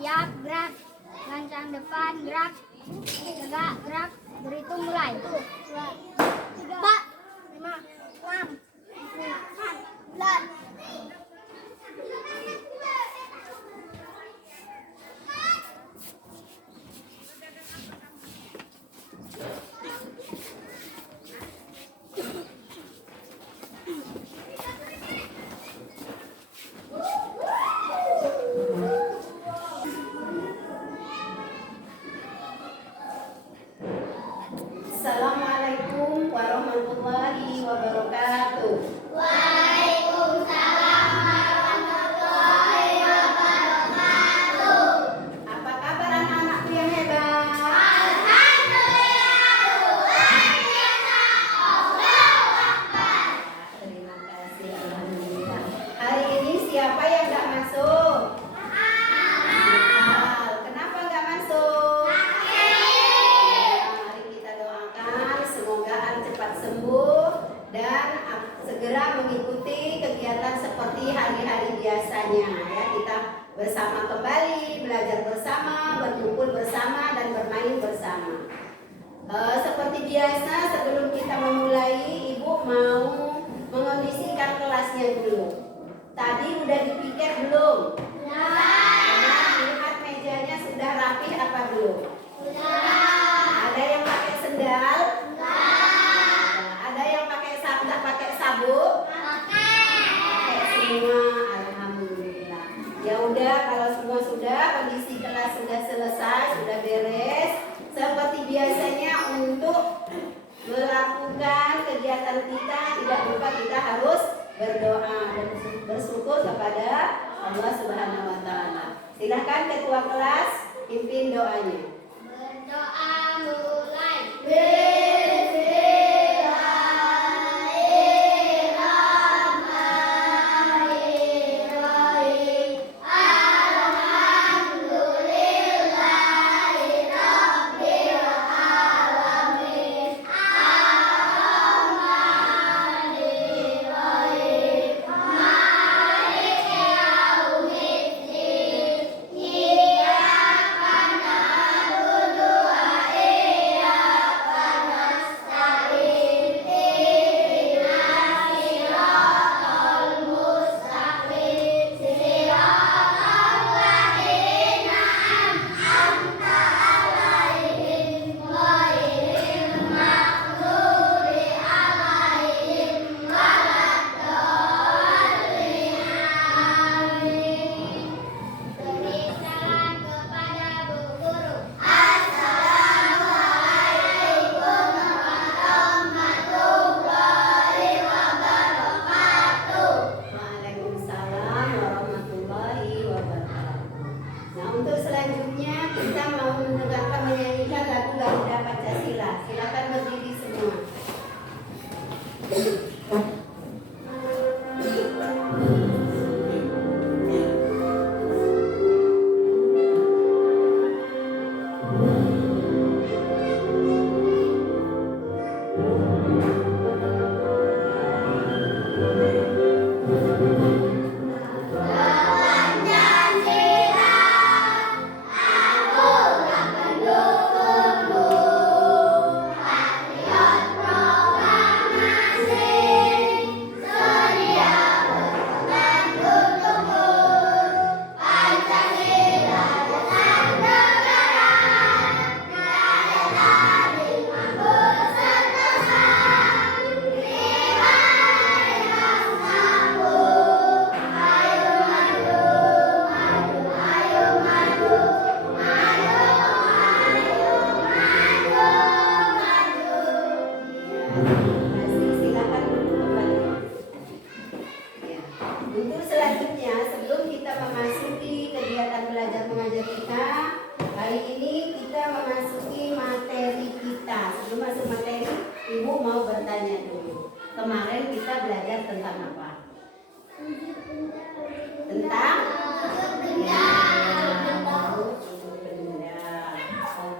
Siap, gerak. Lancang depan, gerak. Tegak, gerak. Berhitung mulai. Tuh. 2, 3, 4, 5, 6, 7, 8, 9. Assalamualaikum warahmatullahi wabarakatuh. Waalaikumsalam warahmatullahi wabarakatuh. Apa kabar anak-anakku yang hebat? Alhamdulillah, luar biasa. Allahu Akbar. Terima kasih, alhamdulillah. Hari ini siapa yang nggak masuk? Kenapa nggak masuk? Mari kita doakan semoga cepat sembuh dan segera mengikuti kegiatan seperti hari-hari biasanya ya. Kita bersama kembali, belajar bersama, berkumpul bersama dan bermain bersama. Seperti biasa sebelum kita memulai, Ibu mau mengondisikan kelasnya dulu. Tadi udah dipikir belum? Lihat mejanya sudah rapih apa belum? Ada yang pakai sendal? Ada yang pakai nggak pakai sabuk? Pakai semua, alhamdulillah. Ya udah, kalau semua sudah, kondisi kelas sudah selesai, sudah beres. Seperti biasanya untuk melakukan kegiatan kita, tidak lupa kita harus berdoa dan bersyukur kepada Allah Subhanahu wa taala. Silakan ketua kelas pimpin doanya. Berdoa mulai. Beri salam kepada Bu Guru. Assalamualaikum warahmatullahi wabarakatuh. Waalaikumsalam warahmatullahi wabarakatuh. Nah, untuk selanjutnya kita mau mendengarkan menyanyikan lagu Garuda Pancasila. Silakan berdiri semua. Silakan duduk kembali. Ya. Untuk selanjutnya, sebelum kita memasuki kegiatan belajar mengajar kita, hari ini kita memasuki materi kita. Sebelum masuk materi, Ibu mau bertanya dulu. Kemarin kita belajar tentang apa? Tentang benda.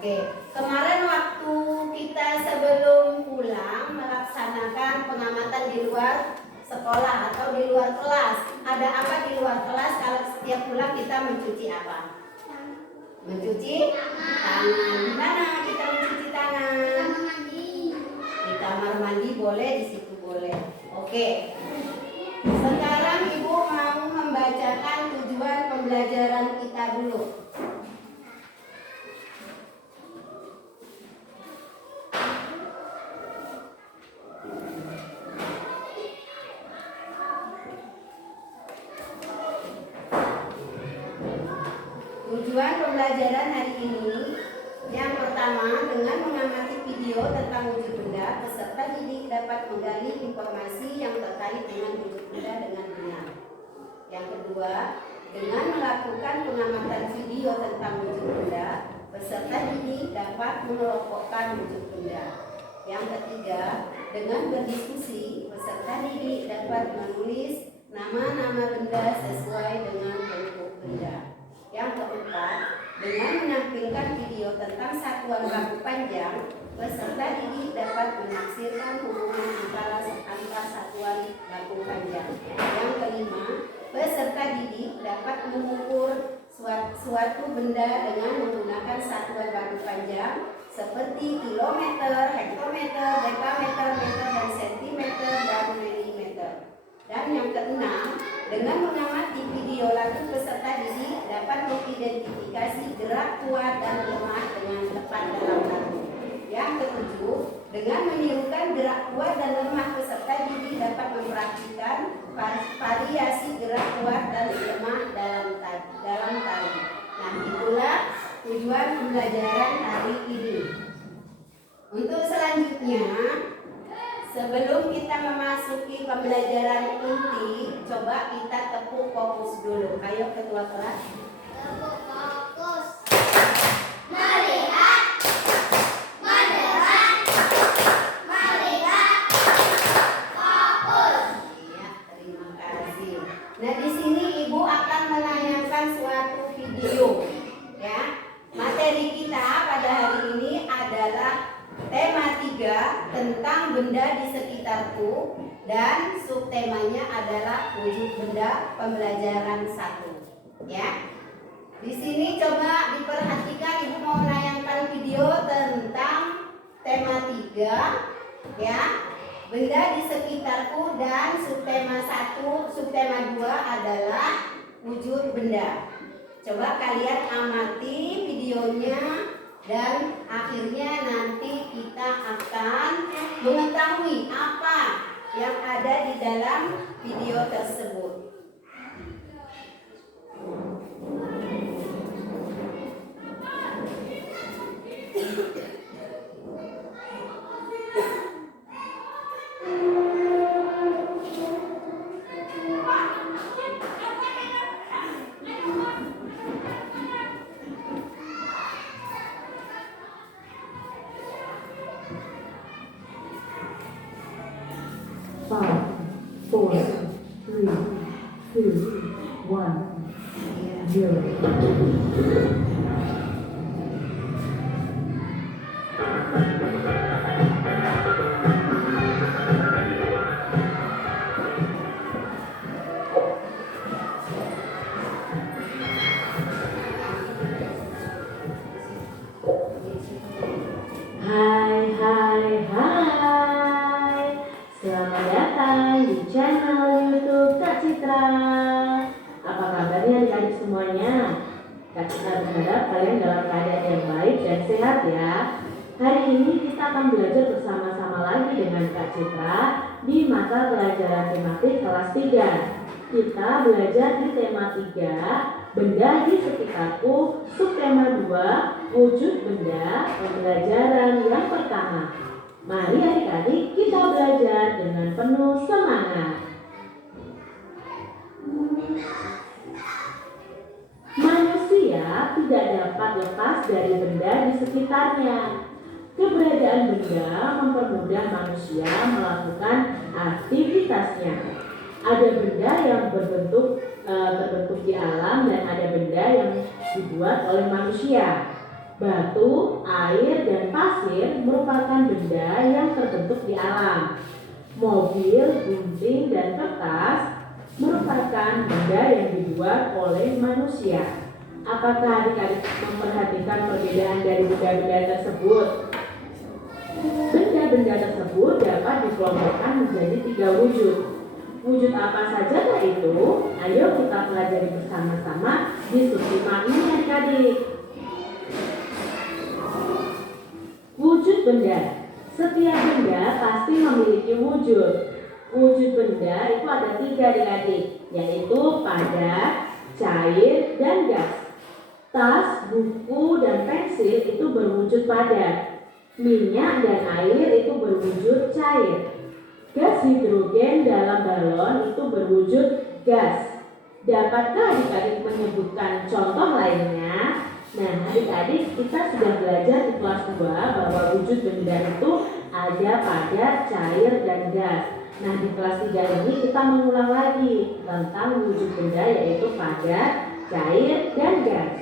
Oke. Kemarin waktu kita sebelum pulang melaksanakan pengamatan di luar sekolah atau di luar kelas. Ada apa di luar kelas kalau setiap pulang kita mencuci apa? Mencuci tangan. Di mana kita mencuci tangan? Di kamar mandi boleh, di situ boleh. Oke. Sekarang Ibu mau membacakan tujuan pembelajaran kita dulu. Tujuan pembelajaran hari ini yang pertama, dengan mengamati video tentang wujud benda, peserta didik dapat menggali informasi yang terkait dengan wujud benda dengan benar. Yang kedua, dengan melakukan pengamatan video tentang wujud benda, peserta didik dapat mengelompokkan wujud benda. Yang ketiga, dengan berdiskusi, peserta didik dapat menulis nama-nama benda sesuai dengan bentuk benda. Yang keempat, dengan menampilkan video tentang satuan baku panjang, peserta didik dapat menafsirkan hubungan antara satuan baku panjang. Yang kelima, peserta didik dapat mengukur suatu benda dengan menggunakan satuan baku panjang seperti kilometer, hektometer, dekameter, meter, dan sentimeter, dan milimeter. Dan yang keenam, dengan mengamati video lalu peserta didik dapat mengidentifikasi gerak kuat dan lemah dengan tepat dalam lagu. Yang ketujuh, dengan menirukan gerak kuat dan lemah, peserta didik dapat memperhatikan variasi gerak kuat dan lemah dalam tari. Nah, itulah tujuan pembelajaran hari ini. Untuk selanjutnya, sebelum kita memasuki pembelajaran inti, coba kita tepuk fokus dulu. Ayo ketua kelas. Tepuk fokus. Melihat. Mendengar. Melihat. Fokus. Ya, terima kasih. Nah, di sini Ibu akan menayangkan suatu video. Ya, materi kita pada hari ini adalah tema 3 tentang benda di sekitarku, dan subtemanya adalah wujud benda pembelajaran 1. Ya. Di sini coba diperhatikan, Ibu mau menayangkan video tentang tema 3, ya. Benda di sekitarku, dan subtema 1, subtema 2 adalah wujud benda. Coba kalian amati videonya, dan akhirnya nanti kita akan mengetahui apa yang ada di dalam video tersebut. Selamat datang di channel YouTube Kak Citra. Apa kabarnya adik-adik semuanya? Kak Citra berharap kalian dalam keadaan yang baik dan sehat ya. Hari ini kita akan belajar bersama-sama lagi dengan Kak Citra di mata pelajaran tematik kelas 3. Kita belajar di tema 3, benda di sekitarku, subtema 2, wujud benda, pembelajaran yang pertama. Mari adik-adik kita belajar dengan penuh semangat. Manusia tidak dapat lepas dari benda di sekitarnya. Keberadaan benda mempermudah manusia melakukan aktivitasnya. Ada benda yang terbentuk di alam, dan ada benda yang dibuat oleh manusia. Batu, air, dan pasir merupakan benda yang terbentuk di alam. Mobil, gunting, dan kertas merupakan benda yang dibuat oleh manusia. Apakah adik-adik memperhatikan perbedaan dari benda-benda tersebut? Benda-benda tersebut dapat dikelompokkan menjadi 3 wujud. Wujud apa saja itu? Ayo kita pelajari bersama-sama di subtema ini adik-adik. Wujud benda. Setiap benda pasti memiliki wujud. Wujud benda itu ada 3 adik-adik, yaitu padat, cair, dan gas. Tas, buku, dan pensil itu berwujud padat. Minyak dan air itu berwujud cair. Gas hidrogen dalam balon itu berwujud gas. Dapatkah adik-adik menyebutkan contoh lainnya? Nah, adik-adik, kita sudah belajar di kelas 2 bahwa wujud benda itu ada padat, cair, dan gas. Nah, di kelas 3 ini kita mengulang lagi tentang wujud benda yaitu padat, cair, dan gas.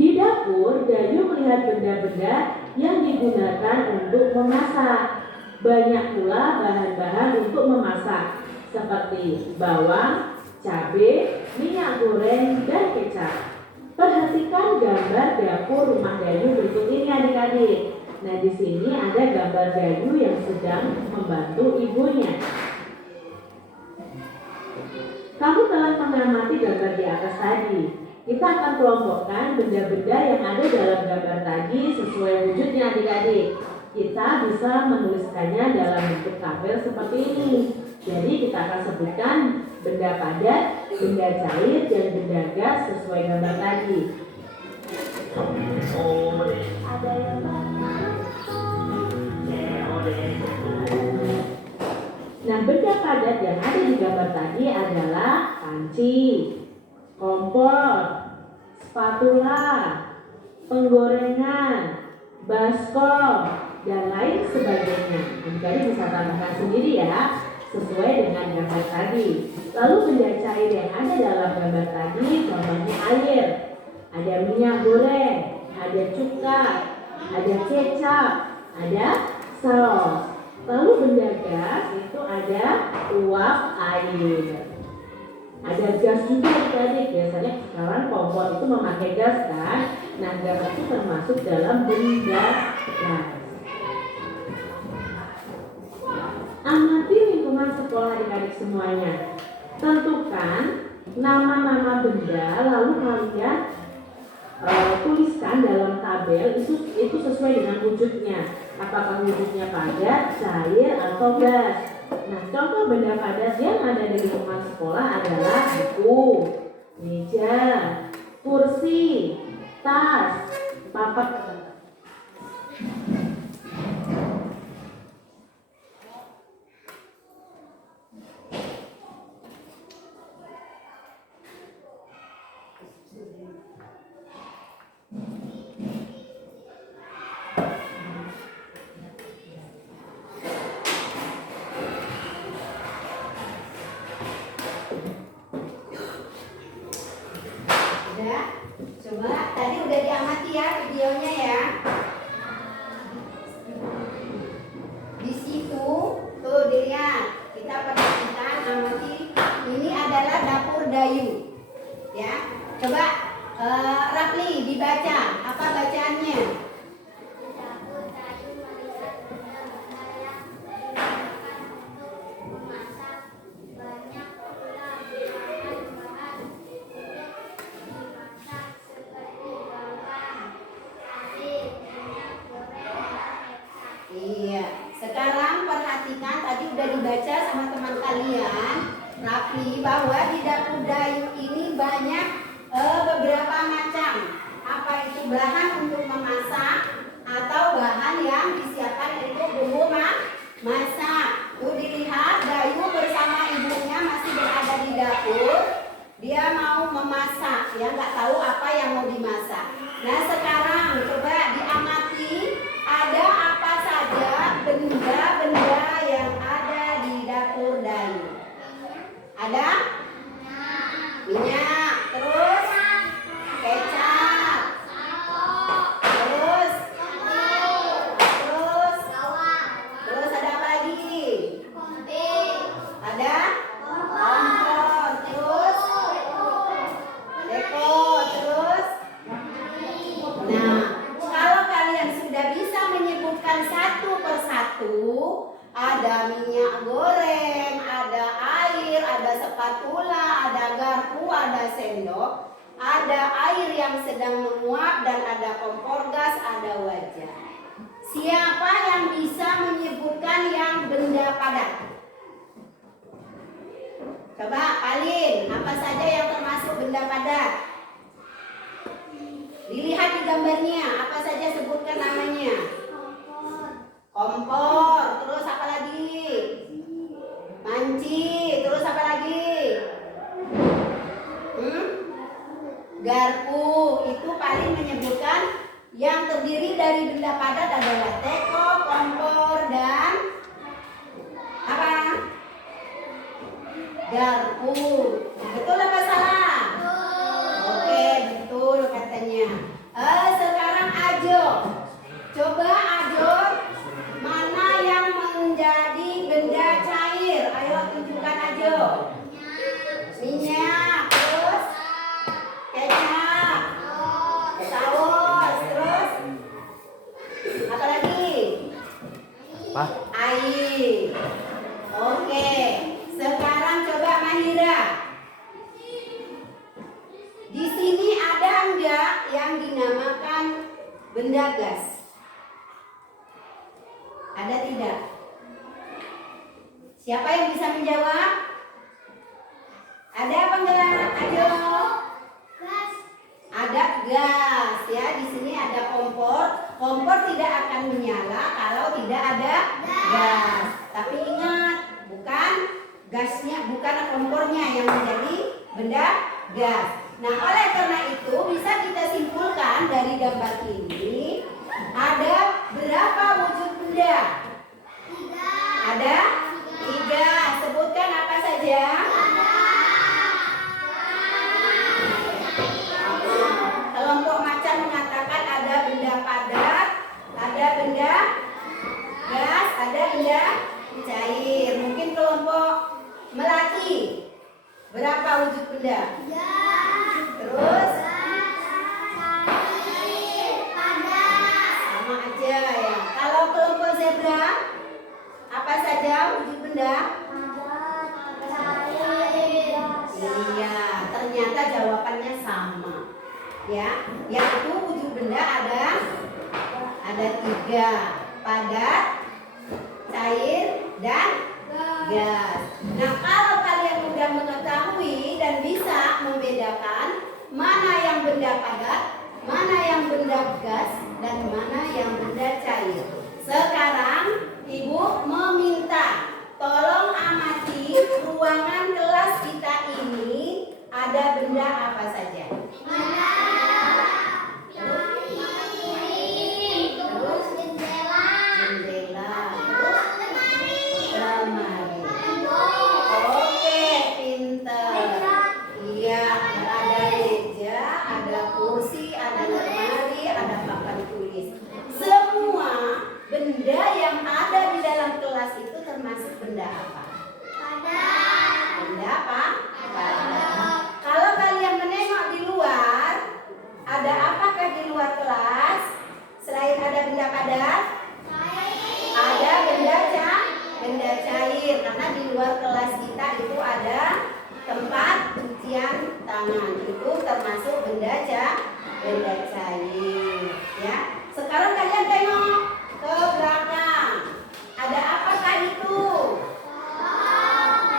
Di dapur, Dayu melihat benda-benda yang digunakan untuk memasak. Banyak pula bahan-bahan untuk memasak, seperti bawang, cabai, minyak goreng, dan kecap. Perhatikan gambar dapur rumah Dayu berikut ini adik-adik. Nah, di sini ada gambar Dayu yang sedang membantu ibunya. Kamu telah mengamati gambar di atas tadi. Kita akan kelompokkan benda-benda yang ada dalam gambar tadi sesuai wujudnya adik-adik. Kita bisa menuliskannya dalam bentuk tabel seperti ini. Jadi kita akan sebutkan benda padat, benda cair, dan benda gas sesuai gambar tadi. Ada yang Nah, benda padat yang ada di gambar tadi adalah panci, kompor, spatula, penggorengan, baskom, dan lain sebagainya. Adik-adik bisa tambahkan sendiri ya, sesuai dengan gambar tadi. Lalu benda cair yang ada dalam gambar tadi contohnya air, ada minyak goreng, ada cuka, ada kecap, ada saus. Lalu benda gas itu ada uap air. Ada gas juga adik-adik. Biasanya sekarang kompor itu memakai gas kan. Nah, gas itu termasuk dalam benda gas. Amati lingkungan sekolah adik-adik semuanya. Tentukan nama-nama benda lalu kalian tuliskan dalam tabel itu sesuai dengan wujudnya. Apakah wujudnya padat, cair, atau gas. Nah, contoh benda padat yang ada di lingkungan sekolah adalah buku, meja, kursi, tas, papan. Coba tadi udah diamati ya videonya ya. Di situ tuh dilihat, kita perhatikan amati. Ini adalah dapur Dayu. Ya, coba Rafli dibaca. Apa bacaannya? dapur Dayu melihat benda-benda yang digunakan untuk memasak. Banyak pula bahan-bahan untuk dimasak seperti bawang, air, minyak goreng, dan kecap. Iya. Sekarang perhatikan tadi udah dibaca sama teman kalian, Rafli, bahwa di dapur Dayu ini banyak beberapa macam. Apa itu bahan untuk memasak atau bahan yang disiapkan untuk bumbu masak. Tuh dilihat Dayu bersama ibunya masih berada di dapur. Dia mau memasak, ya nggak tahu apa yang mau dimasak. Nah sekarang coba diamati ada apa saja benda-benda yang ada di dapur Dayu. Ada minyak, terus kecap, terus ada apa lagi? Ada kompor, terus deko, terus sendok, ada air yang sedang menguap dan ada kompor gas, ada wajah. Siapa yang bisa menyebutkan yang benda padat? Coba Palin, apa saja yang termasuk benda padat? Dilihat di gambarnya, apa saja sebutkan namanya? Kompor, terus apa lagi? Panci, terus apa lagi? Garpu. Itu paling menyebutkan yang terdiri dari benda padat adalah teko, kompor, dan apa? Garpu. Betul apa salah? Oke, betul katanya. Sekarang Ajo, coba Ajo, mana yang menjadi benda cair? Ayo tunjukkan Ajo. Minyak, terus kecap, saus, terus apa lagi? Apa? Air. Oke, sekarang coba Mahira. Di sini ada enggak yang dinamakan benda gas? Ada tidak? Siapa yang bisa menjawab? Ada apa enggak? Ayo. Ada gas ya. Di sini ada kompor. Kompor tidak akan menyala kalau tidak ada gas. Tapi ingat, bukan gasnya, bukan kompornya yang menjadi benda gas. Nah, oleh karena itu bisa kita simpulkan dari gambar ini ada berapa wujud benda? Ada 3. Sebutkan apa saja? Kelompok macan mengatakan ada benda padat, ada benda gas, ada benda cair. Mungkin kelompok melati berapa wujud benda? Terus sama aja ya. Kalau kelompok zebra apa saja wujud benda? Iya, ternyata jawabannya sama. Ya, yaitu wujud benda ada 3, padat, cair, dan gas. Nah, kalau kalian sudah mengetahui dan bisa membedakan mana yang benda padat, mana yang benda gas, dan mana yang benda cair. Sekarang Ibu meminta tolong amati ruangan kelas kita ini ada benda apa saja. Benda yang ada di dalam kelas itu termasuk benda apa? Benda apa? Padat. Kalau kalian menengok di luar, ada apakah di luar kelas? Selain ada benda padat, ada benda cair. Karena di luar kelas kita itu ada tempat cucian tangan. Itu termasuk benda cair. Ya. Sekarang kalian tengok ke belakang. Ada apakah itu?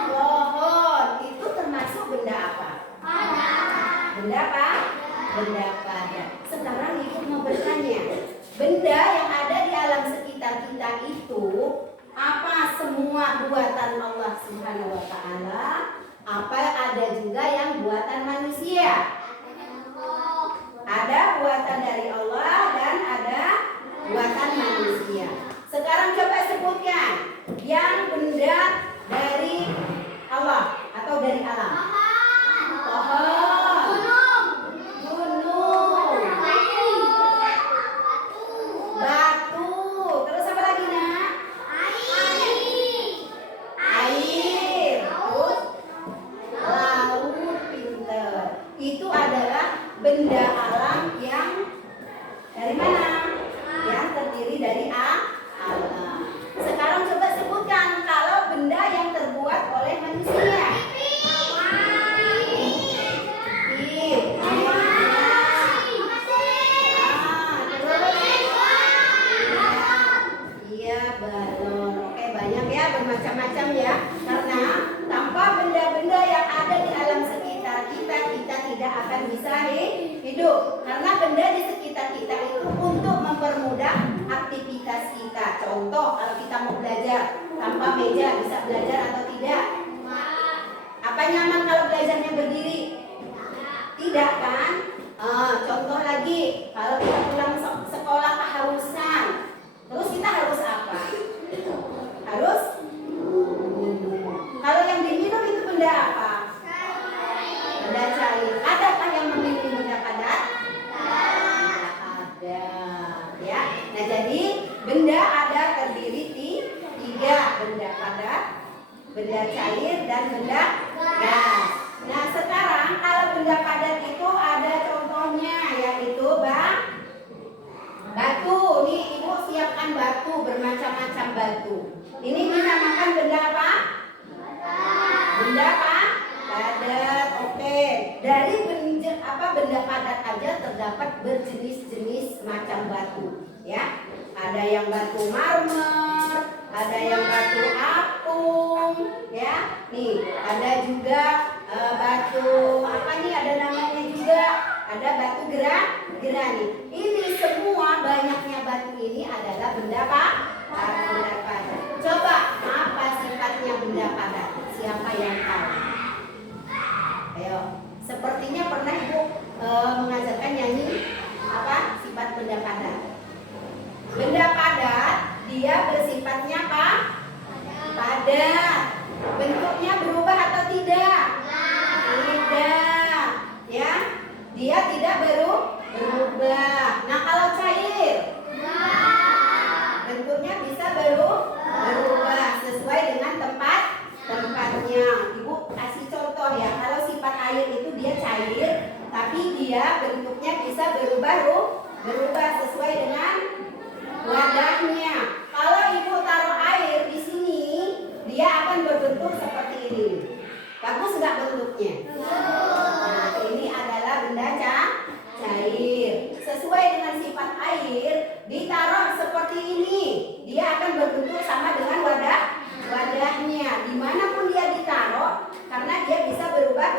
Pohon. Itu termasuk benda apa? Benda apa? Benda padat. Sekarang Ibu mau bertanya, benda yang ada di alam sekitar kita itu apa semua buatan Allah Subhanahu wa taala? Apa ada juga yang buatan manusia? Ada buatan dari Allah dan ada buatan manusia. Sekarang coba sebutkan yang benda dari Allah atau dari alam. Pohon, gunung, batu, terus apa lagi nak? Air, terus laut. Pinter. Itu adalah benda alam yang dari mana? Yang terdiri dari alam. Sekarang coba sebutkan kalau benda yang terbuat oleh manusia. akan bisa hidup. Karena benda di sekitar kita itu untuk mempermudah aktivitas kita. Contoh, kalau kita mau belajar tanpa meja, bisa belajar atau tidak? Apa nyaman kalau belajarnya berdiri? Tidak kan? Contoh lagi, kalau kita pulang sekolah kehausan, terus kita harus apa? Harus kalau yang diminum itu benda apa? Benda cair. Adakah yang memilih benda padat? Ada, ya. Nah, jadi benda ada terdiri di 3, benda padat, benda cair, dan benda gas. Nah, sekarang kalau benda padat itu ada contohnya, yaitu batu. Nih, Ibu siapkan batu, bermacam-macam batu. Ini dinamakan benda apa? Benda apa? Padat. Oke. Dari benda padat aja terdapat berjenis-jenis macam batu, ya. Ada yang batu marmer, ada yang batu apung, ya. Nih, ada juga batu apa nih? Ada namanya juga. Ada batu granit. Ini semua banyaknya batu ini adalah benda apa? Benda padat. Coba apa sifatnya benda padat? Siapa yang tahu? Ayo, sepertinya pernah Ibu mengajarkan nyanyi apa sifat benda padat. Benda padat dia bersifatnya apa? Padat. Bentuknya berubah atau tidak? Tidak. Ya, dia tidak berubah. Nah, kalau cair, bentuknya bisa berubah sesuai dengan tempatnya. Ibu kasih contoh ya. Kalau sifat air itu dia cair, tapi dia bentuknya bisa berubah sesuai dengan wadahnya. Kalau Ibu taruh air di sini, dia akan berbentuk seperti ini. Bagus nggak bentuknya? Nah, ini adalah benda cair. Sesuai dengan sifat air, ditaruh seperti ini, dia akan berbentuk sama dengan wadahnya. Dimanapun dia ditaruh, karena dia bisa berubah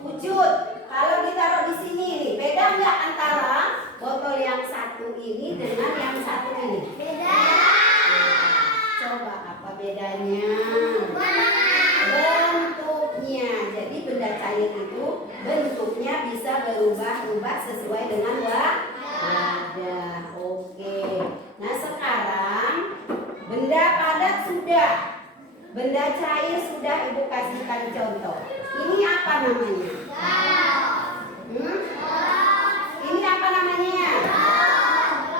wujud. Kalau ditaruh di sini, nih, beda nggak antara botol yang satu ini dengan yang satu ini? Beda. Coba apa bedanya? Bentuknya. Jadi benda cair itu bentuknya bisa berubah-ubah sesuai dengan wadah. Oke. Nah, sekarang benda padat sudah, benda cair sudah Ibu kasihkan contoh. Ini apa namanya? Ini apa namanya?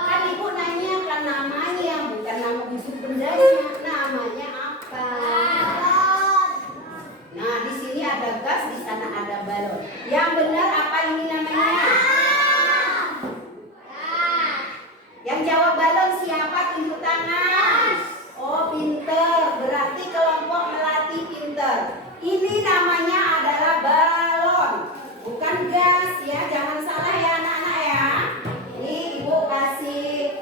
Kan Ibu nanya kan namanya, bukan nama wujud bendanya. Namanya apa? Nah, di sini ada gas, di sana ada balon. Yang benar apa ini namanya? Yang jawab balon siapa? Tunjuk tangan. Oh, pinter. Berarti kelompok melati pinter. Ini namanya adalah balon, bukan gas ya. Jangan salah ya anak-anak ya. Ini Ibu kasih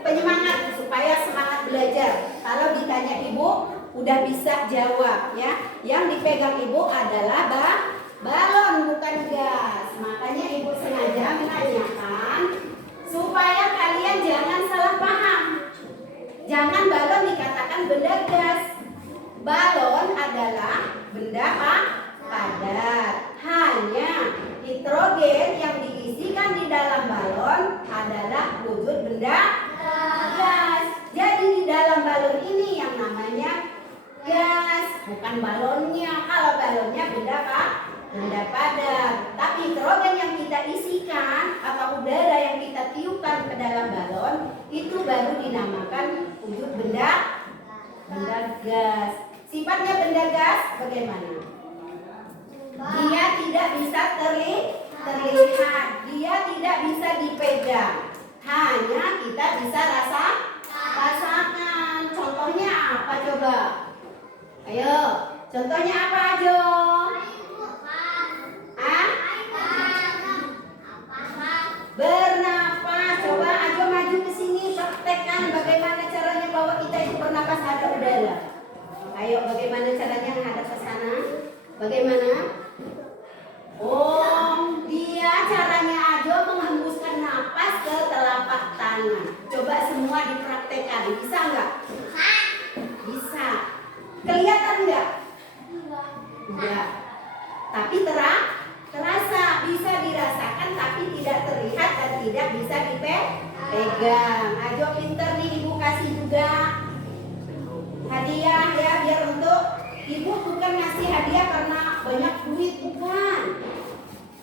penyemangat supaya semangat belajar. Kalau ditanya Ibu udah bisa jawab ya. Yang dipegang Ibu adalah balon, bukan gas. Makanya Ibu sengaja menanyakan supaya kalian jangan salah paham. Jangan balon dikatakan benda gas. Balon adalah benda padat. Hanya hidrogen yang diisikan di dalam balon adalah wujud benda gas. Jadi di dalam balon ini yang namanya gas, bukan balonnya. Kalau balonnya benda padat. Tapi hidrogen yang kita isikan atau udara yang kita tiupkan ke dalam balon itu baru dinamakan wujud benda gas. Sifatnya benda gas bagaimana? Dia tidak bisa terlihat, dia tidak bisa dipegang. Hanya kita bisa rasakan. Contohnya apa coba? Ayo, contohnya apa aja? Bernapas. Coba Ajo maju ke sini, praktekkan bagaimana caranya bahwa kita itu bernapas ada udara. Ayo, bagaimana caranya menghadap ke sana? Bagaimana? Oh, tangan. Coba semua dipraktekkan. Bisa nggak? Bisa. Kelihatan nggak? Enggak. Tapi terasa, bisa dirasakan tapi tidak terlihat dan tidak bisa dipegang. Ayo pinter nih, ibu kasih juga hadiah ya, biar untuk ibu bukan ngasih hadiah karena banyak duit, bukan.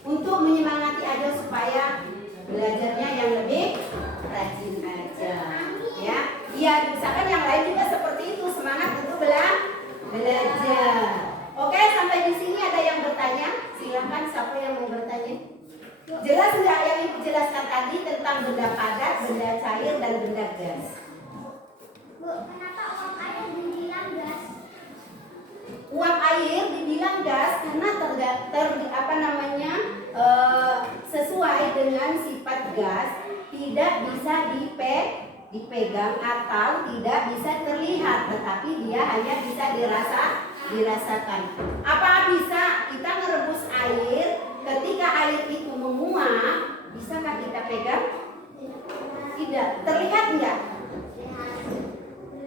Untuk menyemangati aja supaya belajarnya yang lebih rajin aja. Ya, iya, usahakan yang lain juga seperti itu, semangat untuk belajar. Oke, sampai di sini ada yang bertanya? Silakan, siapa yang mau bertanya? Jelas nggak yang ibu jelaskan tadi tentang benda padat, benda cair, dan benda gas? Bu, kenapa uap air dibilang gas? Uap air dibilang gas karena sesuai dengan sifat gas, tidak bisa dipegang atau tidak bisa terlihat, tetapi dia hanya bisa dirasakan. Apa bisa kita merebus air, ketika air itu menguap, bisakah kita pegang? Tidak. Terlihat enggak?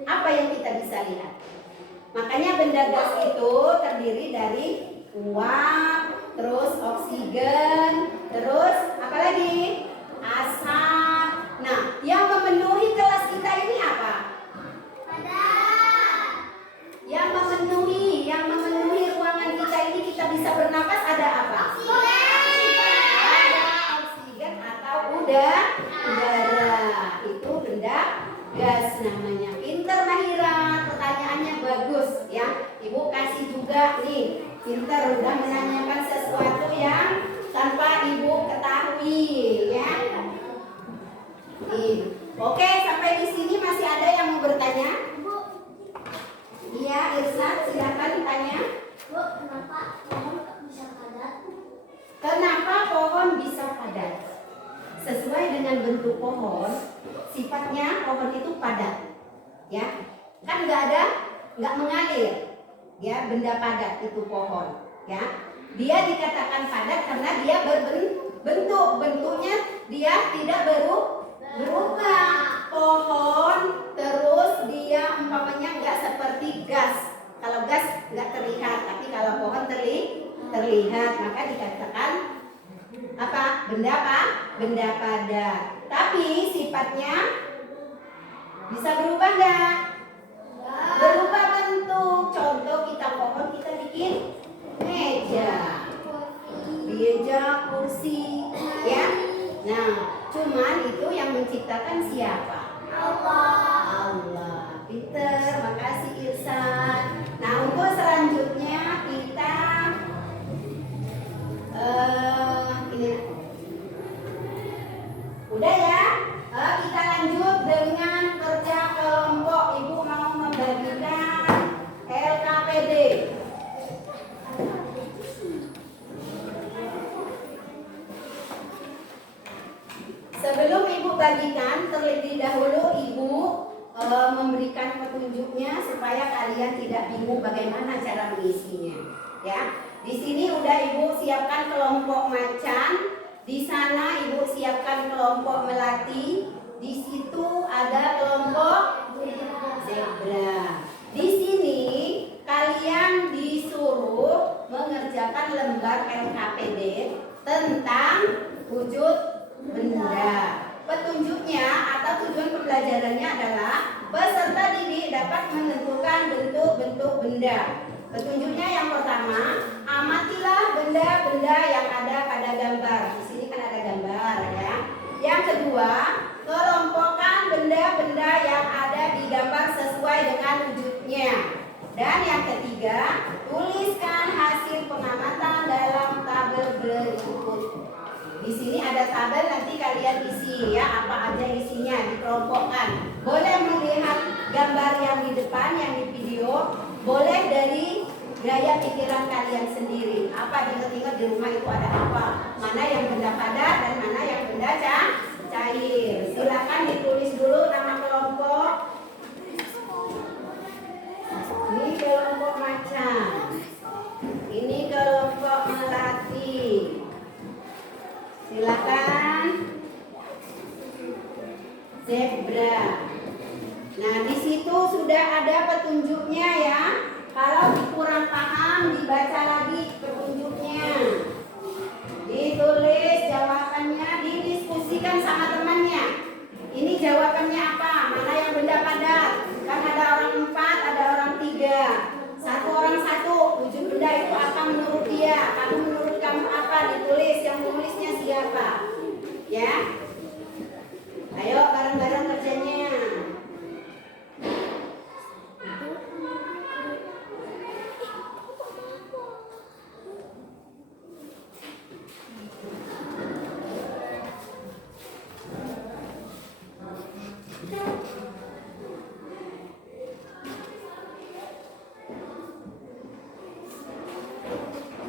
Apa yang kita bisa lihat? Makanya benda gas itu terdiri dari uap, terus oksigen, terus apa lagi? Asap. Nah, yang memenuhi kelas kita ini apa? Yang memenuhi ruangan kita ini, kita bisa bernapas, ada apa? Ada oksigen atau udara. Itu benda gas namanya. Pinter Mahira, pertanyaannya bagus ya. Ibu kasih juga nih. Pinter, udah menanyakan sesuatu yang tanpa ibu ketahui ya. Oke, sampai di sini masih ada yang mau bertanya? Iya, Irsa, silakan tanya. Bu, kenapa pohon bisa padat? Kenapa pohon bisa padat? Sesuai dengan bentuk pohon, sifatnya pohon itu padat. Ya, kan nggak mengalir. Ya, benda padat itu pohon. Ya, dia dikatakan padat karena dia bentuknya dia tidak berubah. Pohon terus dia umpamanya nggak seperti gas. Kalau gas nggak terlihat, tapi kalau pohon terlihat, maka dikatakan apa? Benda padat. Tapi sifatnya bisa berubah nggak? Berubah bentuk. Contoh kita pohon, kita bikin meja, kursi, ya. Nah, cuman itu yang menciptakan siapa? Allah. Pinter, makasih Irsan. Nah, untuk selanjutnya kita ini udah ya. Kita lanjut dengan kerja kelompok. Ibu mau membagikan LKPD. Sebelum ibu bagikan, terlebih dahulu ibu memberikan petunjuknya supaya kalian tidak bingung bagaimana cara mengisinya. Ya, di sini udah ibu siapkan kelompok macan, di sana ibu siapkan kelompok melati, di situ ada kelompok zebra. Di sini kalian disuruh mengerjakan lembar LKPD tentang wujud benda. Petunjuknya atau tujuan pembelajarannya adalah peserta didik dapat menentukan bentuk-bentuk benda. Petunjuknya yang pertama, amatilah benda-benda yang ada pada gambar. Di sini kan ada gambar ya. Yang kedua, kelompokkan benda-benda yang ada di gambar sesuai dengan wujudnya. Dan yang ketiga, tuliskan hasil pengamatan dalam tabel berikut. Di sini ada tabel, nanti kalian isi ya, apa aja isinya, dikelompokkan. Boleh melihat gambar yang di depan, yang di video, boleh dari gaya pikiran kalian sendiri. Apa diingat-ingat di rumah itu ada apa? Mana yang benda padat dan mana yang benda cair. Silakan ditulis dulu nama kelompok. Ini kelompok macan. Ini kelompok melati. Silakan. zebra. Nah, di situ sudah ada petunjuknya ya. Kalau kurang paham, dibaca lagi petunjuknya. Ditulis jawabannya, didiskusikan sama temannya. Ini jawabannya apa? Mana yang benda padat? Kan ada orang 4, ada orang 3. Satu orang satu. Wujud benda itu apa menurut dia? Kamu menurut kamu apa? Ditulis. Yang menulisnya siapa? Ya. Ayo bareng-bareng kerjanya.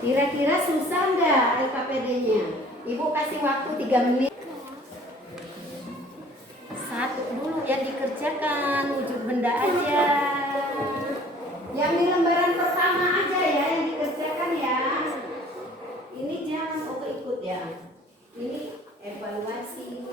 Kira-kira susah nggak LKPD-nya? Ibu kasih waktu 3 menit. Satu dulu yang dikerjakan, wujud benda aja. Yang di lembaran pertama aja ya yang dikerjakan ya. Ini jangan ikut ya. Ini evaluasi.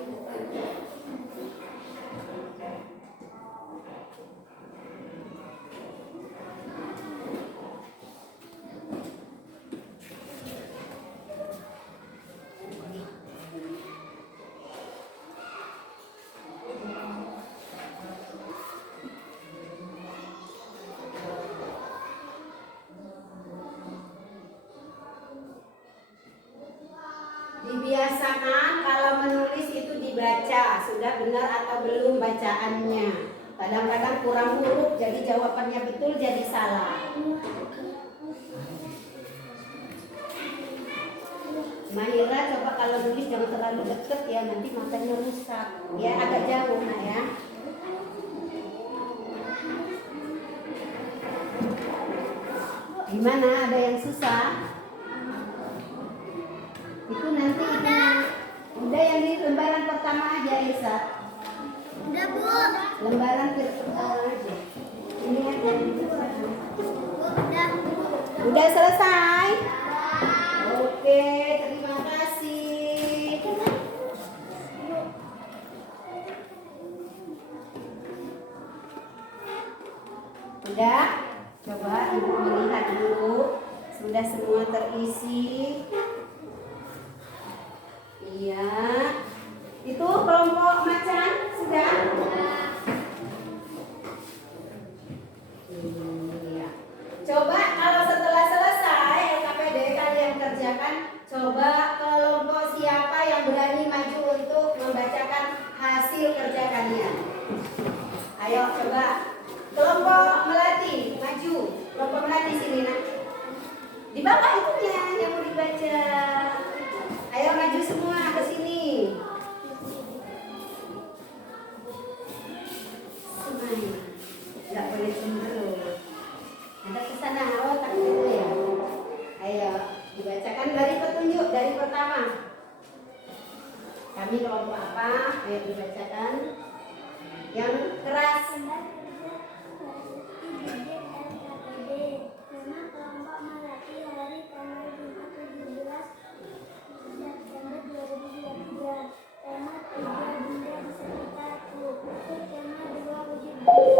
Dibiasakan kalau menulis itu dibaca, sudah benar atau belum bacaannya. Kadang-kadang kurang huruf jadi jawabannya betul jadi salah. Mahira coba kalau nulis jangan terlalu deket ya, nanti matanya rusak. Ya agak jauh nah ya. Gimana, ada yang susah? Itu nanti udah yang di lembaran pertama aja Isa. Udah Bu. Lembaran pertama aja. Ini aja. Udah selesai? Oke, terima kasih. Udah? Coba Ibu melihat dulu. Sudah semua terisi. Iya. Itu kelompok macan sudah? Iya. Coba kalau setelah selesai LKPD kalian kerjakan, coba kelompok siapa yang berani maju untuk membacakan hasil kerja kalian. Ayo coba. Kelompok melati maju. Kelompok melati sini nak. Di bawah itunya yang mau dibaca. Ayo maju semua ke sini. Semuanya. Enggak boleh cemberut. Ada ke sana, oh tak dulu ya. Ayo dibacakan dari petunjuk dari pertama. Kami kelompok apa? Ayo dibacakan. Yang keras. Nama kelompok melati hari tanggal 17 September 2023. Tema 3 benda di sekitarku. Tema 2 wujud benda.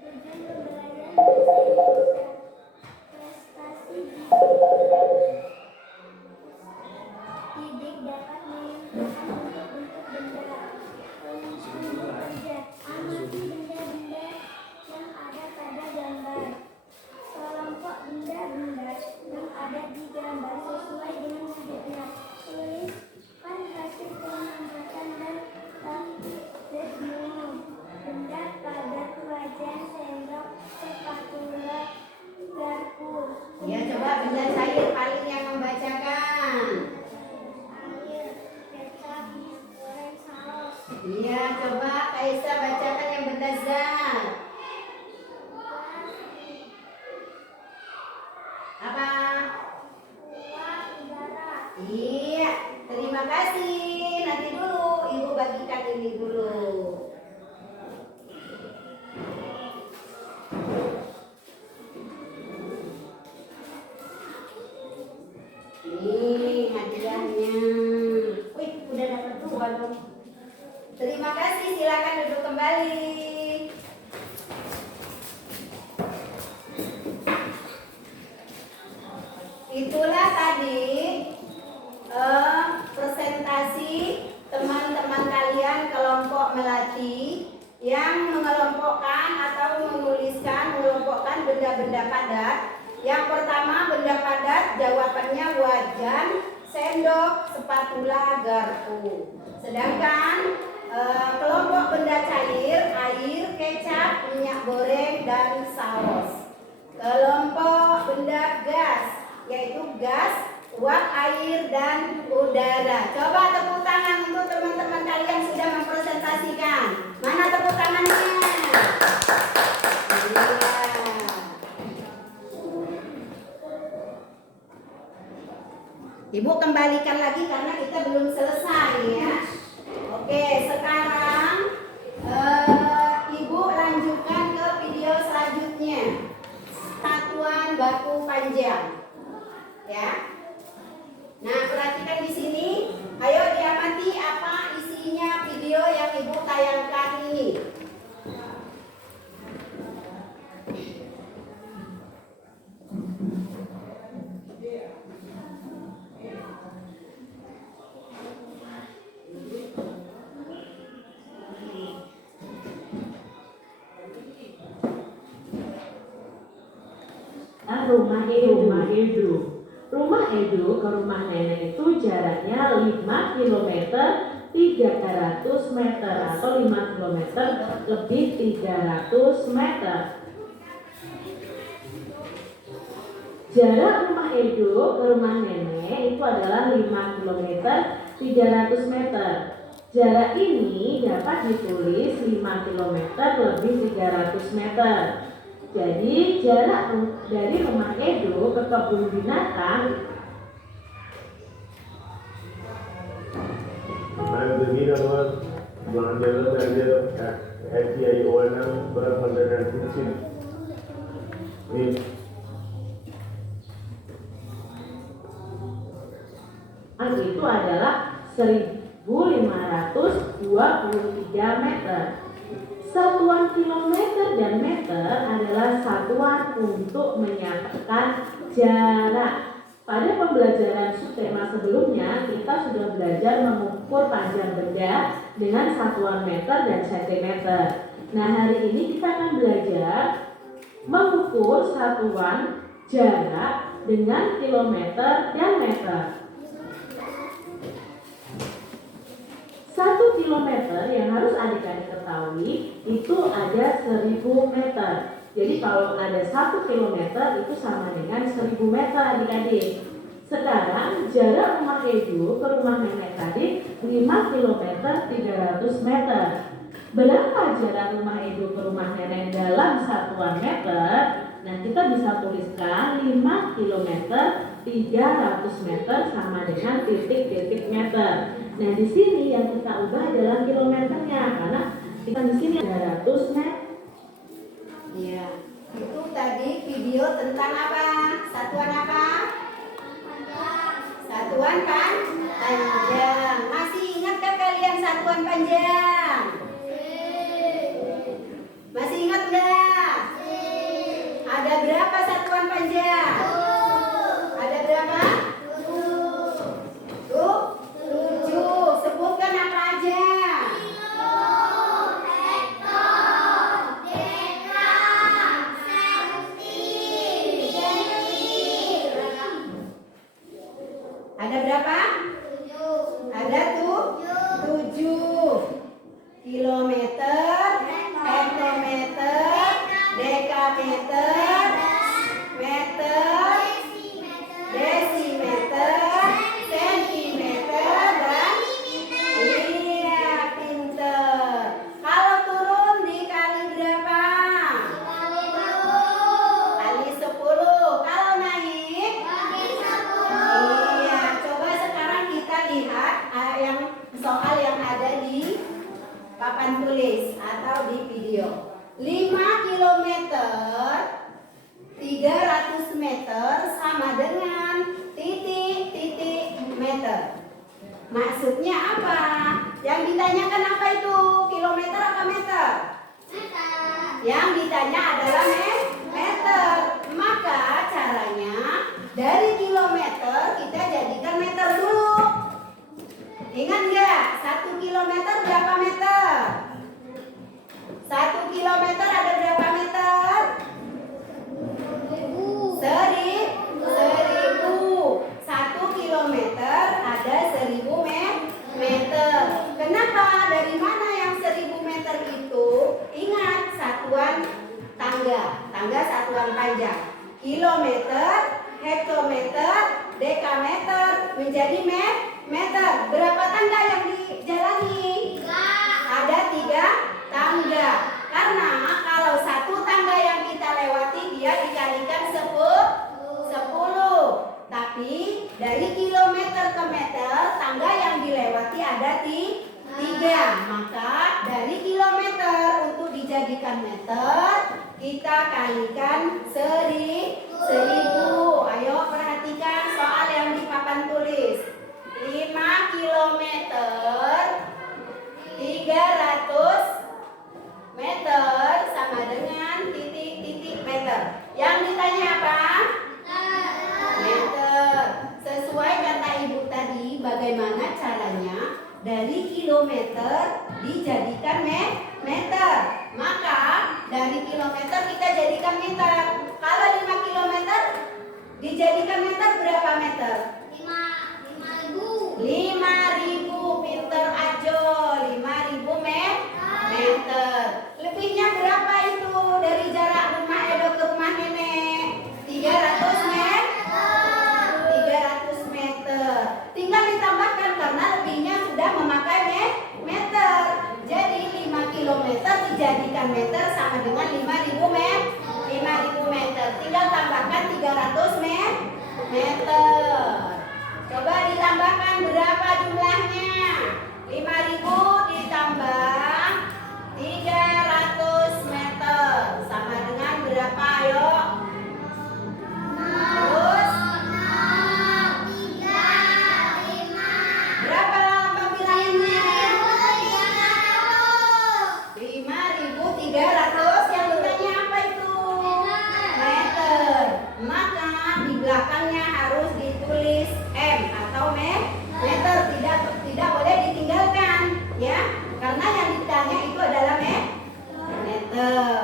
Tujuan pembelajaran bahasa Indonesia. Prestasi didik dapat menentukan bentuk benda. Kelompok kerja amati benda-benda yang ada pada gambar. Kelompok benda-benda yang ada di gambar sesuai dengan wujudnya. Tuliskan hasil pengamatan dan takdir minum. Benda pagar, wajan, sendok, spatula, garpu. Ya coba benda cair paling yang membacakan. Air, kecap, goreng, saus. Iya coba Kaisa bacakan yang benda zat. Apa? Uap, udara. Iya, terima kasih. Nanti dulu Ibu bagikan ini dulu. Ini hadiahnya. Wih, udah dapat 2 dong. Terima silakan duduk kembali. Itulah tadi presentasi teman-teman kalian kelompok melati yang mengelompokkan atau mengelompokkan benda-benda padat. Yang pertama benda padat, jawabannya wajan, sendok, spatula, garpu. Sedangkan kelompok benda cair, air, kecap, minyak goreng, dan saus. Kelompok benda gas, yaitu gas, uap, air, dan udara. Coba tepuk tangan untuk teman-teman kalian sudah mempresentasikan. Mana tepuk tangannya? Iya. Ibu kembalikan lagi karena kita belum selesai ya. Oke, sekarang Ibu lanjutkan ke video selanjutnya. Satuan baku panjang. Ya. Nah, perhatikan di sini. Ayo diamati apa isinya video yang Ibu tayangkan ini. Rumah Edu. Rumah Edu ke rumah nenek itu jaraknya 5 km 300 meter atau 5 km lebih 300 meter. Jarak rumah Edu ke rumah nenek itu adalah 5 km 300 meter. Jarak ini dapat ditulis 5 km lebih 300 meter. Jadi jarak dari rumah Edu ke kebun binatang I'm the need of one level at STI ONM 116 itu adalah 1523 meter. Satuan kilometer dan meter adalah satuan untuk menyatakan jarak. Pada pembelajaran subtema sebelumnya, kita sudah belajar mengukur panjang benda dengan satuan meter dan sentimeter. Nah, hari ini kita akan belajar mengukur satuan jarak dengan kilometer dan meter. 1 kilometer yang harus adik-adik ketahui itu ada 1000 meter. Jadi kalau ada 1 kilometer itu sama dengan 1000 meter adik-adik. Sekarang jarak rumah Edu ke rumah nenek tadi 5 kilometer 300 meter. Berapa jarak rumah Edu ke rumah nenek dalam satuan meter? Nah, kita bisa tuliskan 5 kilometer 300 meter sama dengan titik-titik meter. Nah, di sini yang kita ubah adalah kilometernya karena kita di sini 300 meter. Iya. Itu tadi video tentang apa? Satuan apa? Satuan panjang. Masih ingatkah kalian satuan panjang? Masih ingat enggak? Ada berapa satuan panjang? Ada berapa? 7. Sebutkan apa aja? Ada berapa? 7. Ada 7 kilometer, hektometer, dekameter, meter, desimeter, sentimeter, dan iya, pinter. Kalau turun dikali berapa? Kali 10. Kalau naik? Iya, coba sekarang kita lihat yang soal yang ada di papan tulis atau di video. 5 km 300 meter sama dengan titik-titik meter. Maksudnya apa? Yang ditanyakan apa itu? kilometer apa meter? Yang ditanya adalah meter. Maka caranya dari kilometer kita jadikan meter dulu. Ingat nggak? 1 kilometer berapa meter? 1 kilometer ada berapa meter? 1000. 1 kilometer ada 1000 meter. Kenapa? Dari mana yang 1000 meter itu? Ingat satuan tangga. Tangga satuan panjang. Kilometer, hektometer, dekameter menjadi meter. Berapa tangga yang dijalani? Ada 3 tangga. Karena kalau satu tangga yang kita lewati dia dikalikan 10. Tapi dari kilometer ke meter tangga yang dilewati ada 3. Maka dari kilometer untuk dijadikan meter kita kalikan 1000. Ayo perhatikan soal yang di papan tulis. 5 kilometer 300 meter sama dengan titik-titik meter. Yang ditanya apa? Meter. Sesuai kata ibu tadi, bagaimana caranya dari kilometer dijadikan meter. Maka dari kilometer kita jadikan meter. Kalau 5 kilometer dijadikan meter berapa meter? 5.000. Pinter aja. 5.000 meter. Lebihnya berapa itu dari jarak rumah Edo ke rumah nenek? 300 meter. Tinggal ditambahkan karena lebihnya sudah memakai meter. Jadi 5 kilometer dijadikan meter sama dengan 5.000 meter. Tinggal tambahkan 300 meter. Coba ditambahkan berapa jumlahnya? 5.000 ditambah 300 meter sama dengan berapa? Ayo. Terus berapa pembilangannya? 5.300. Yang ditanya apa itu? Meter. Maka di belakangnya harus ditulis M atau meter. Tidak boleh ditinggalkan, ya. Karena yang ditanya itu adalah meter.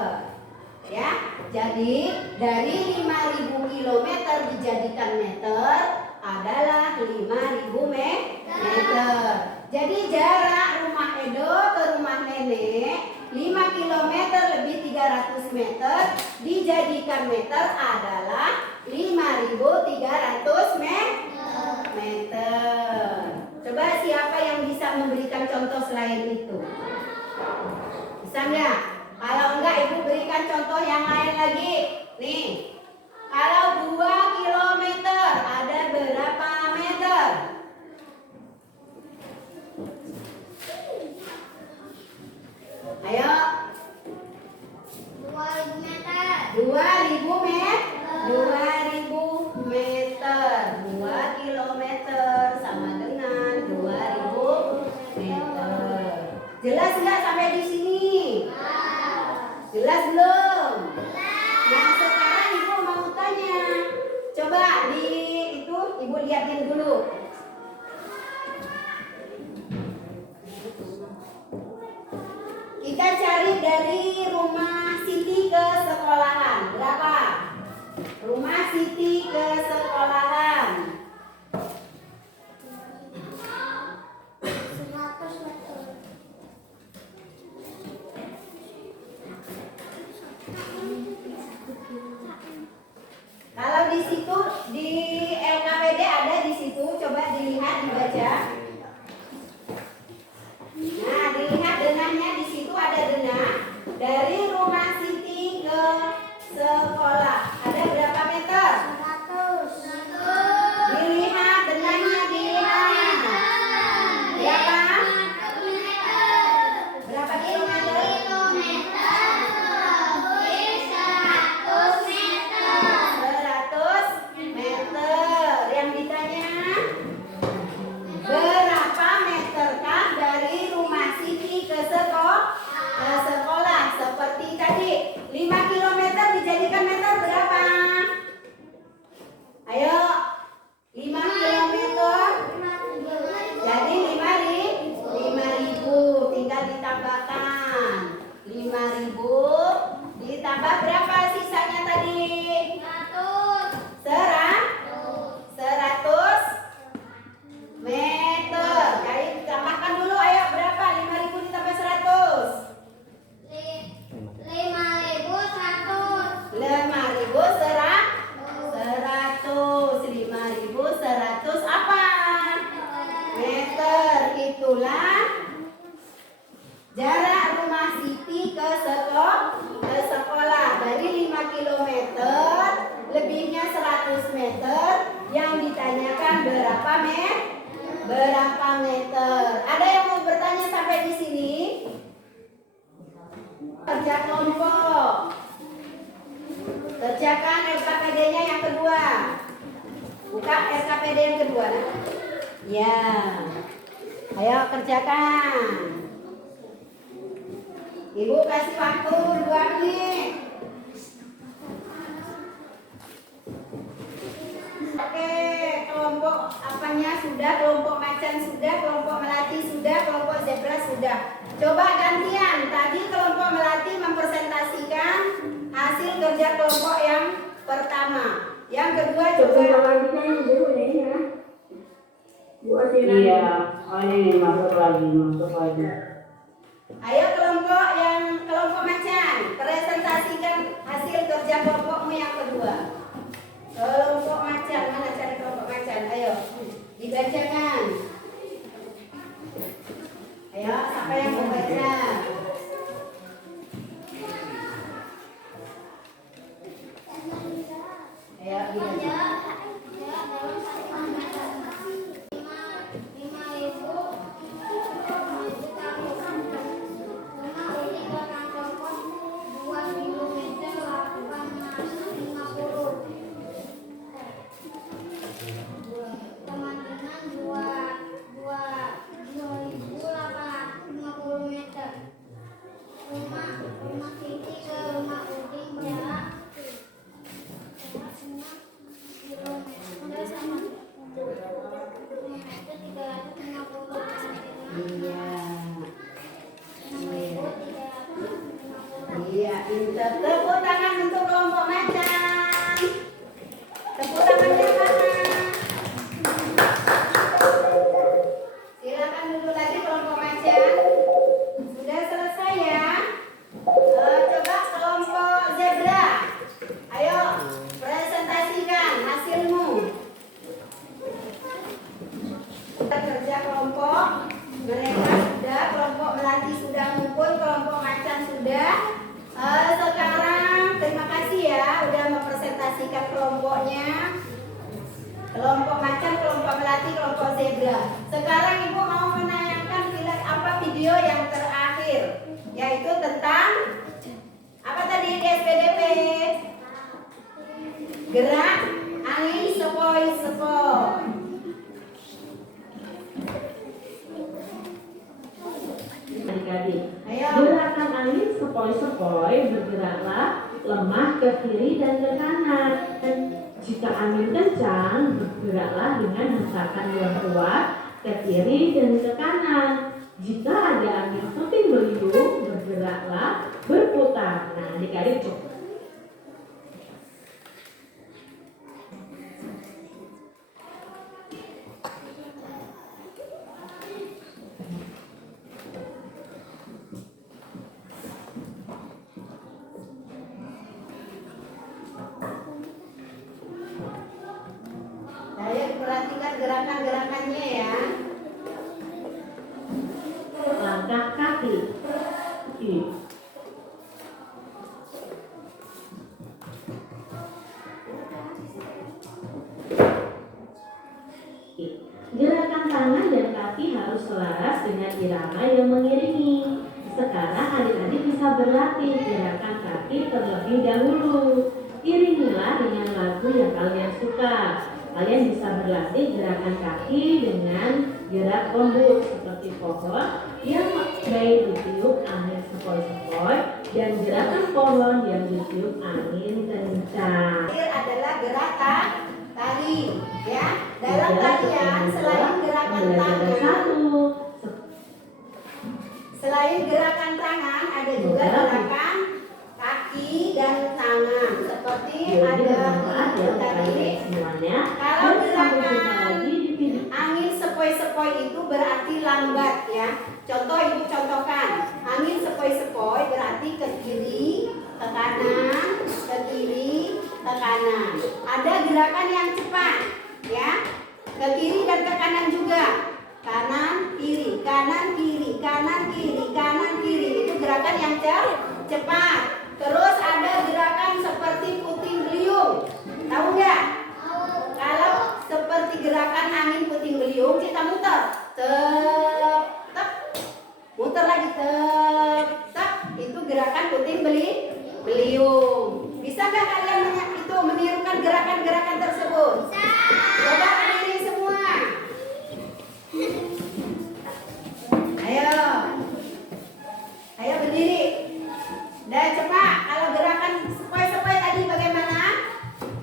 Ya. Jadi dari 5.000 kilometer dijadikan meter adalah 5.000 meter. Jadi jarak rumah Edo ke rumah nenek 5 kilometer lebih 300 meter dijadikan meter adalah 5.300 meter. Coba siapa yang bisa memberikan contoh selain itu? Bisa nggak? Kalau enggak, ibu berikan contoh yang lain lagi. Nih, kalau 2 kilometer ada berapa meter? Ayo. 2.000 meter. 2.000 meter. 2 kilometer sama dengan 2.000 meter. Jelas nggak sampai di sini? Jelas belum? Nah, sekarang ibu mau tanya. Coba di itu ibu liatin dulu. Kita cari dari rumah Siti ke sekolahan. Berapa? Rumah Siti ke sekolahan. 100 meter. Kalau di situ di LKPD ada di situ, coba dilihat dibaca. Nah, dilihat denahnya di situ ada denah dari rumah Siti ke sekolah. Ada berapa meter? 100 Ulang. Jarak rumah Siti ke sekolah dari 5 km, lebihnya 100 meter. Yang ditanyakan berapa meter? Ada yang mau bertanya sampai di sini? Kerja kelompok. Kerjakan RKPD-nya yang kedua. Buka RKPD yang kedua. Ya. Ayo kerjakan. Ibu kasih waktu 2 menit. Oke, kelompok apanya sudah, kelompok macan sudah, kelompok melati sudah, kelompok zebra sudah. Coba gantian. Tadi kelompok melati mempresentasikan hasil kerja kelompok yang pertama. Yang kedua coba. Iya, oh ini masuk lagi. Ayo kelompok macan, presentasikan hasil kerja kelompokmu yang kedua. Kelompok macan, mana cari kelompok macan? Ayo, dibacakan. Ayo, siapa yang mau baca? Ayo, dibaca. Iya, pintar. Tepuk tangan untuk kelompok macan. Tepuk tangannya mana? Silakan duduk lagi kelompok macan. Sudah selesai ya? Coba kelompok zebra. Ayo presentasikan hasilmu. Kerja kelompok mereka sudah, kelompok melati sudah ngumpul, kelompok macan sudah. Sekarang terima kasih ya udah mempresentasikan kelompoknya. Kelompok macan, kelompok melati, kelompok zebra. Sekarang ibu mau menayangkan video yang terakhir, yaitu tentang apa tadi di SPDP? Gerak angin sepoi-sepoi. Adik-adik, gerakan angin sepoi-sepoi bergeraklah lemah ke kiri dan ke kanan. Jika angin kencang, bergeraklah dengan hentakan yang kuat ke kiri dan ke kanan. Jika ada angin puting beliung, bergeraklah berputar. Nah, adik-adik coba. Perhatikan gerakan-gerakannya ya. Langkah kaki. Gerakan tangan dan kaki harus selaras dengan irama yang mengiringi. Sekarang adik-adik bisa berlatih gerakan kaki terlebih dahulu. Iringilah dengan lagu yang kalian suka. Kalian bisa berlatih gerakan kaki dengan gerak lembut seperti pohon yang baik ditiup angin sepoi-sepoi dan gerakan pohon yang ditiup angin kencang. Terakhir adalah gerakan tali, ya. Dalam tarian selain gerakan tangan, selain gerakan tangan ada juga gerakan kaki dan tangan seperti ada tadi. Kalau gerakan angin sepoi-sepoi itu berarti lambat ya. Contoh ibu contohkan, angin sepoi-sepoi berarti ke kiri, ke kanan, ke kiri, ke kanan. Ada gerakan yang cepat ya, ke kiri dan ke kanan juga, kanan kiri, kanan cepat. Terus ada gerakan seperti puting beliung. Tahu nggak? Kalau seperti gerakan angin puting beliung, kita muter. Tep, tep. Muter lagi, tep, tep. Itu gerakan puting beliung. Bisa nggak kalian itu menirukan gerakan-gerakan tersebut? Coba berdiri semua. Ayo berdiri. Dan cepat. Kalau gerakan sepoi-sepoi tadi bagaimana?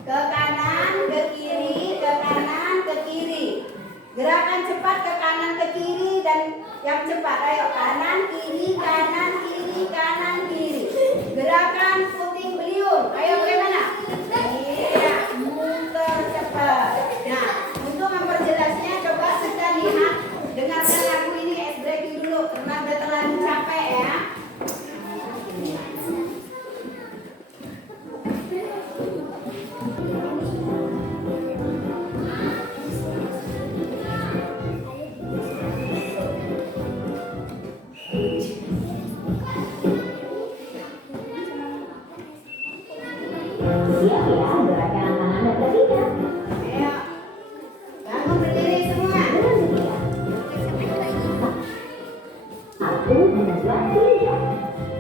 Ke kanan, ke kiri, ke kanan, ke kiri. Gerakan cepat ke kanan, ke kiri, dan yang cepat. Ayo kanan, kiri, kanan, kiri, kanan, kiri. Gerakan puting beliung. Ayo bagaimana? Iya, muter cepat. Nah, untuk memperjelasnya coba kita lihat, dengarkan lagu ini, breaking dulu karena udah terlalu capek ya. Siap ya, gerakan tangan dan kakinya. Ayo, bangun berdiri semua. Satu, dua, tiga.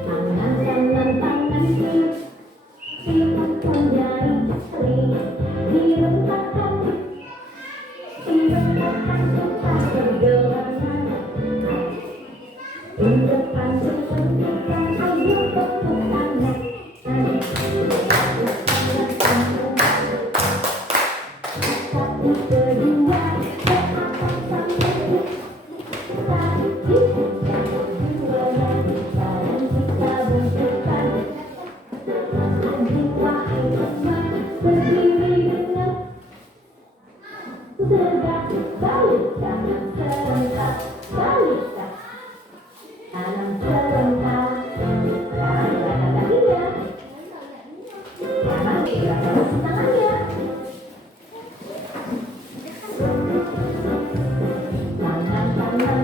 Tangan, tangan, tangan, tiup. Tiupkan jari, diletakkan. Tiupkan cepat bergerak. Di depan sepertikan ayo tepuk tangan. Satu, kedua, ke atas sampai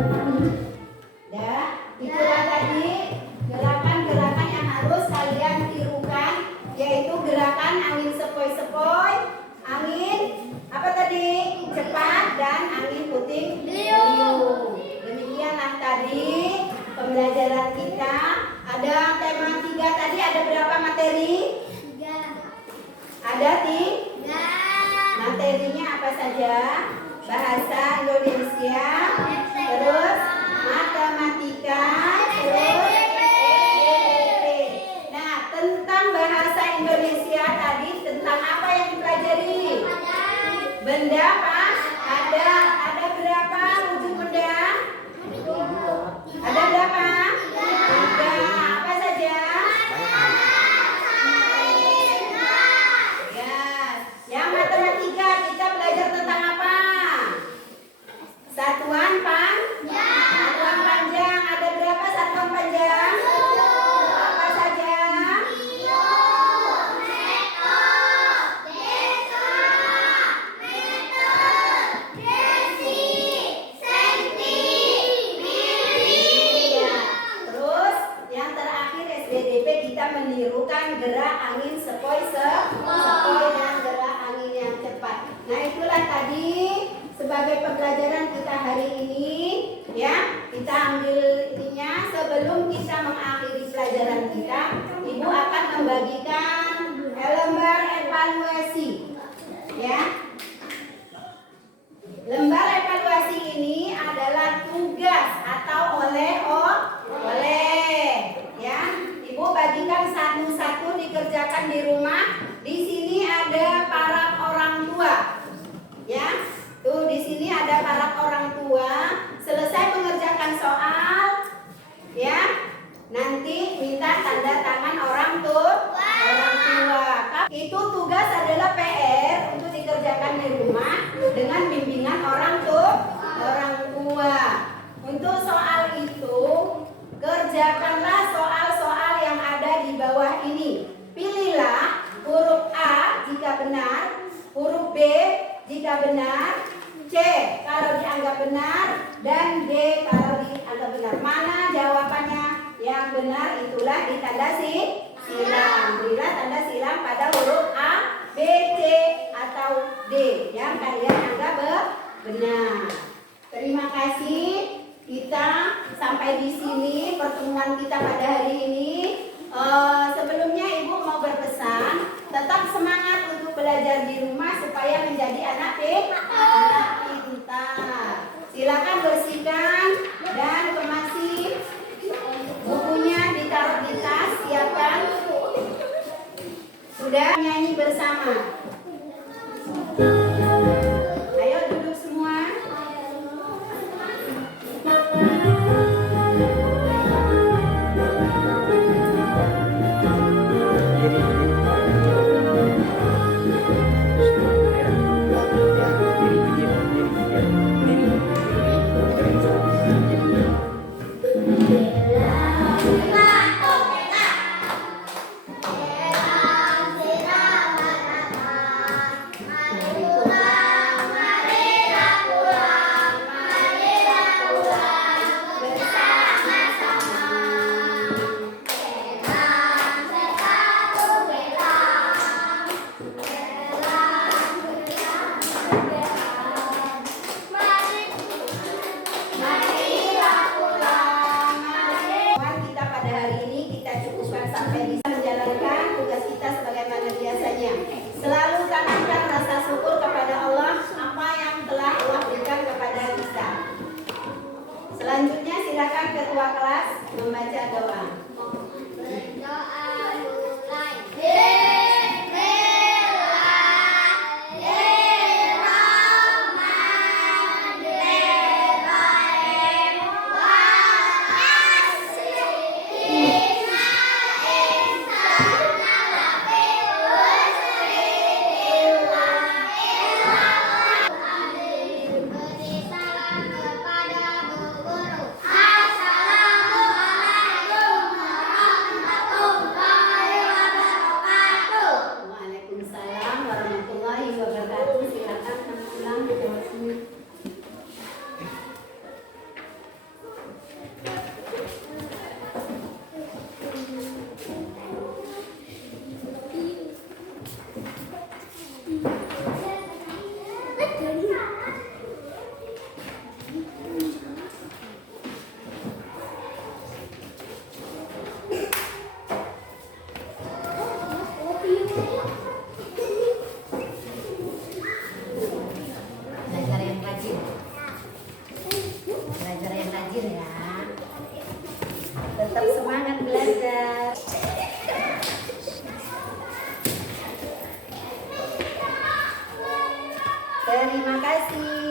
tadi. Ya, itulah tadi gerakan-gerakan yang harus kalian tirukan, yaitu gerakan angin sepoi-sepoi, angin apa tadi? Cepat, dan angin puting beliung. Demikianlah tadi pembelajaran kita. Ada tema 3 tadi, ada berapa materi? 3. Ada 3. Materinya apa saja? Bahasa Indonesia, terus matematika, terus SBMP. Nah, tentang bahasa Indonesia tadi, tentang apa yang dipelajari? Benda apa? Ada berapa wujud benda? Ada berapa? 3. Apa saja? Ya, yang matematika kita belajar tentang apa? Satuan panjang. Ada berapa satuan panjang? Apa saja? Terus yang terakhir SBDP kita menirukan gerak angin sepoi-sepoi dan gerak angin yang cepat. Nah, itulah tadi sebagai pembelajaran kita hari ini ya. Kita ambil ininya. Sebelum kita mengakhiri pelajaran kita, Ibu akan membagikan lembar evaluasi ya. Lembar evaluasi ini adalah tugas atau oleh ya. Ibu bagikan satu-satu dikerjakan di rumah. Di sini ada para orang tua. Ya. Tuh di sini ada para orang tua. Selesai mengerjakan soal ya. Nanti minta tanda tangan orang tua. Itu tugas adalah PR untuk dikerjakan di rumah dengan bimbingan orang tua. Untuk soal itu, kerjakanlah soal-soal yang ada di bawah ini. Pilihlah huruf A jika benar, huruf B jika benar, C kalau dianggap benar, dan D kalau dianggap benar. Mana jawabannya yang yang benar itulah ditanda silang. Berilah tanda silang pada huruf A, B, C, atau D yang kalian anggap benar. Terima kasih. Kita sampai di sini pertemuan kita pada hari ini. Sebelumnya Ibu mau berpesan, tetap semangat untuk belajar di rumah supaya menjadi anak pintar. Silakan bersihkan dan kemasi bukunya, ditaruh di tas, siapkan. Sudah nyanyi bersama. Ayo duduk semua. Kita pada hari ini kita cukupkan sampai bisa menjalankan tugas kita sebagaimana biasanya. Selalu tanamkan rasa syukur kepada Allah apa yang telah Allah berikan kepada kita. Selanjutnya silakan ketua kelas membaca doa. Berdoa mulai. Beri salam kepada Bu Guru. Assalamualaikum warahmatullahi wabarakatuh. Waalaikumsalam warahmatullahi wabarakatuh. Silakan pulang ke sini. Belajar yang rajin. Belajar yang rajin ya. Tetap semangat belajar. Terima kasih.